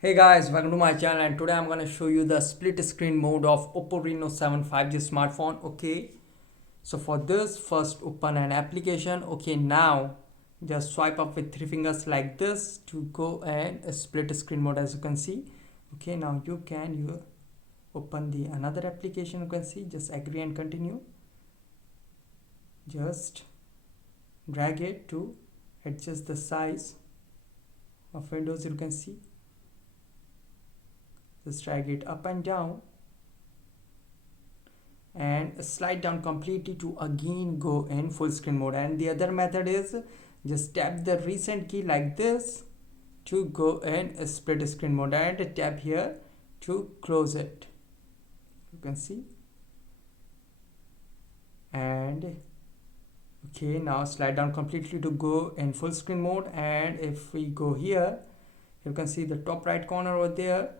Hey guys, welcome to my channel and today I'm going to show you the split screen mode of OPPO Reno 7 5G smartphone. Okay, so for this, first open an application. Okay, now just swipe up with three fingers like this to go and split screen mode, as you can see. Okay, now you open the another application. You can see, just agree and continue. Just drag it to adjust the size of windows. You can see, just drag it up and down and slide down completely to again go in full screen mode. And the other method is just tap the recent key like this to go in split screen mode and tap here to close it. You can see. And okay, now slide down completely to go in full screen mode. And if we go here, you can see the top right corner over there.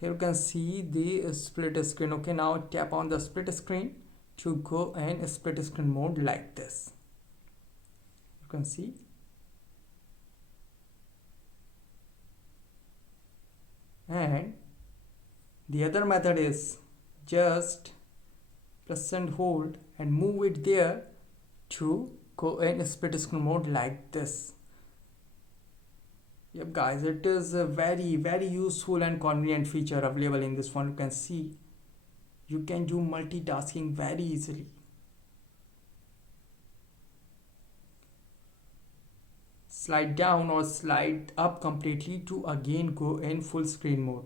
Here you can see the split screen. Okay, now tap on the split screen to go in split screen mode like this. You can see. And the other method is just press and hold and move it there to go in split screen mode like this. Yep guys, it is a very useful and convenient feature available in this phone. You can see you can do multitasking very easily. Slide down or slide up completely to again go in full screen mode.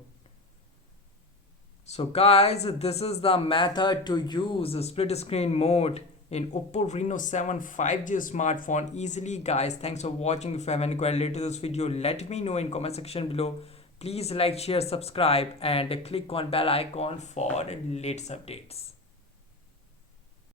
So guys, this is the method to use split screen mode in OPPO Reno 7 5G smartphone easily. Guys, thanks for watching. If you have any query related to this video, let me know in comment section below. Please like, share, subscribe and click on bell icon for latest updates.